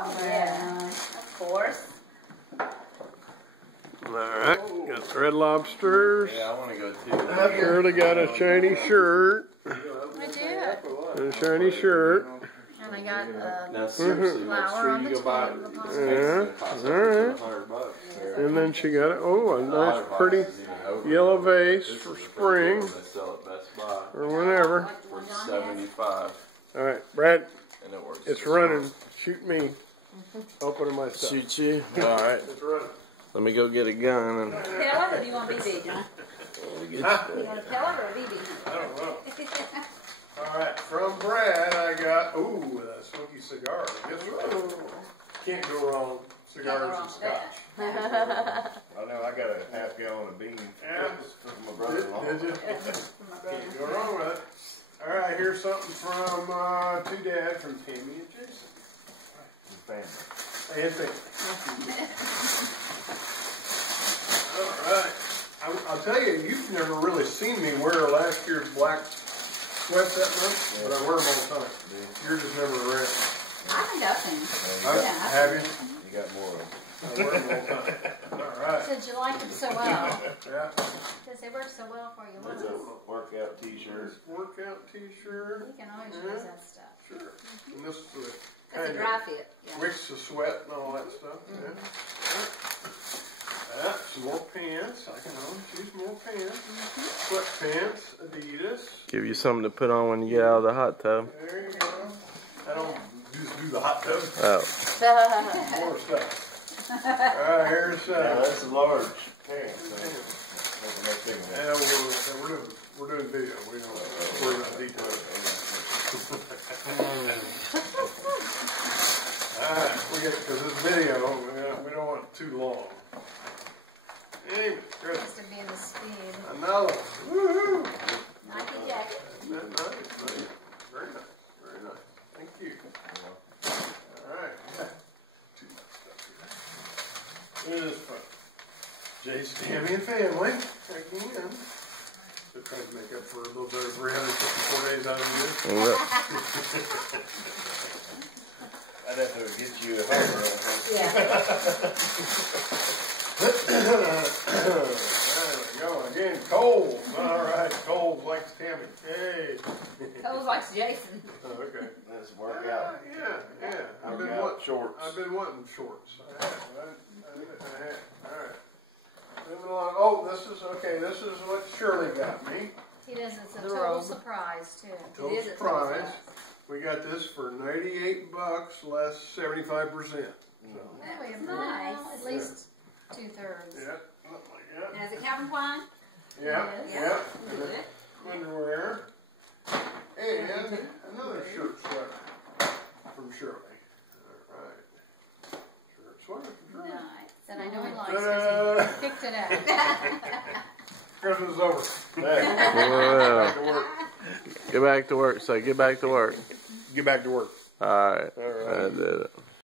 Oh, yeah. Of course. Alright, got the Red Lobsters. Yeah, I want to go too. Shirley got a shiny shirt. I do. A shiny shirt. And I got Now seriously, make flour sure on you the go buy top. it. Alright. $100. And then she got a nice pretty yellow vase for spring They sell at Best Buy or whenever. for $75, Alright, Brad, and it works. it's running. Shoot me. Open my stuff. Shoot you. All right. It's running. Let me go get a gun and. Pellet or do you want BB, John? You want a pellet or a BB? I don't know. Alright, from Brad, I got, smoky cigar. Guess what? Can't go wrong. Cigars and scotch. I know, I got a half gallon of beans. Yeah. From my brother-in-law. Did you? Can't go wrong with it. Alright, here's something from to Dad from Tammy and Jason. Family. And family. Alright. I'll tell you, you've never really seen me wear last year's black sweats that much, but I wear them all the time. You're just never around. I think I've seen. Have you? You got more of them. I wear them all the time. Alright. Since you like them so well. Yeah. Because they work so well for you. It's a workout t-shirt. Workout t-shirt. You can always use that stuff. Sure. And this is It's a kind dry of fit. Yeah. wicks the sweat and all that stuff. Yeah. Some more pants. I can always use more pants. Sweatpants, Adidas. Give you something to put on when you get out of the hot tub. There you go. I don't just do the hot tub. Oh. More stuff. Alright, here's Yeah, that's a large pants. That's a nice thing. yeah, we're doing video. We don't worry about details. Alright, because this video, we don't want it too long. Anyway, good. Just to be in the speed. Another. Woohoo! Nike jacket. Isn't that nice? Nice. Very nice. Very nice. Thank you. Alright. It is fun. Jay's Tammy and family. Again. They're trying to make up for those other 354 days out of the year. I'd have to get you a hammer. Yeah. There we go. Again, Cole. Alright, Cole likes Tammy. Hey. Coles likes Jason. Oh, okay. Let's work out. Yeah. I've been wanting shorts. I have. Alright. Moving along. Oh, this is what Shirley got me. He does. It's a The total robe. surprise too. Total It is a surprise. surprise. We got this for $98 less 75%. So, That was nice. At least 2/3. yeah, something like And is it Calvin Klein? that. Yeah. Good. Underwear. And another shirt sweater from Shirley. Alright. Shirt sweater from Shirley. Nice. And I know he likes because he picked it up. Christmas is over. Hey, Well, Back to work. get back to work. So get back to work. Get back to work. All right. All right. I did it.